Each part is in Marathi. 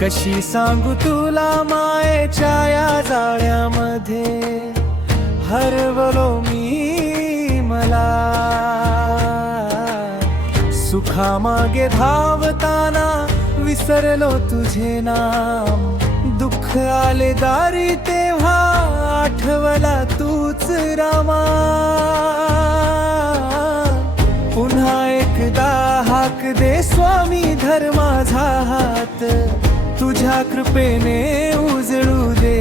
कशी सांगू तुला मायेच्या या जाळ्यामध्ये हरवलो मी मला। सुखामागे धावताना विसरलो तुझे नाम, दुःख आले दारी तेव्हा आठवला तूच रामा। पुन्हा एकदा हाक दे स्वामी धर माझा हात, तुझ्या कृपेने उजळू दे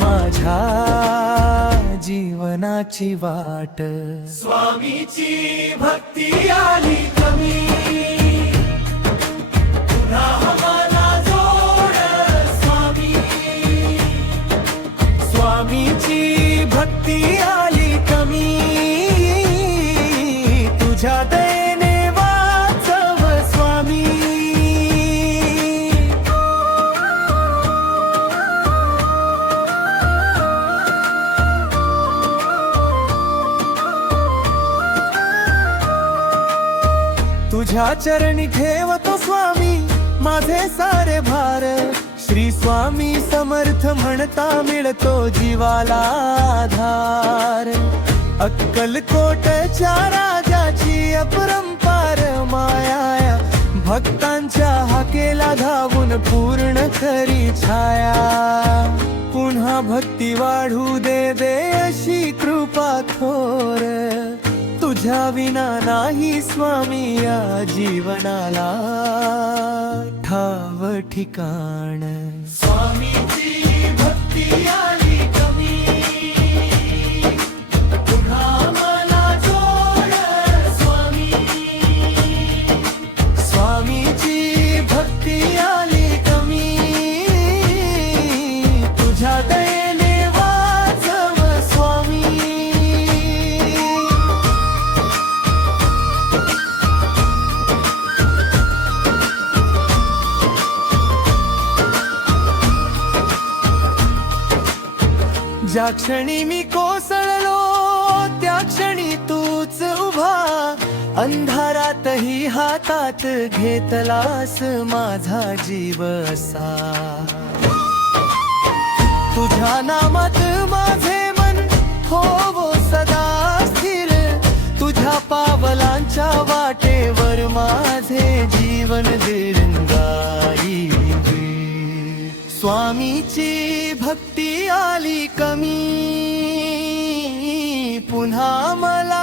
माझ्या जीवनाची वाट। स्वामीची भक्ती आली कमी, पुन्हा मला जोड स्वामी। स्वामीची भक्ती आली कमी, तुझ्या दयेने वाचव स्वामी। तुझ्या चरणी ठेवतो स्वामी माझे सारे भार, श्री स्वामी समर्थ म्हणता मिळतो जीवाला आधार। अक्कलकोटच्या राजाची अपरंपार माया, भक्तांच्या हाकेला धावून पूर्ण करी छाया। पुन्हा भक्ती वाढू दे दे अशी कृपा थोर, तुझ्या विना नाही स्वामी या जीवनाला ठाव ठिकाण। स्वामीची भक्ती आली कमी, पुन्हा मला जोड स्वामी। स्वामीची भक्ती आली कमी, तुझ्या दयेने वाचव स्वामी। ज्या क्षणी मी कोसळलो त्या क्षणी तूच उभा, अंधारातही हातात घेतलास माझा जीव असा। तुझ्या नामात माझे मन होवो सदा स्थिर, तुझ्या पावलांच्या वाटेवर माझे जीवन दिरंगाई। स्वामीची भक्ती आली कमी, पुन्हा मला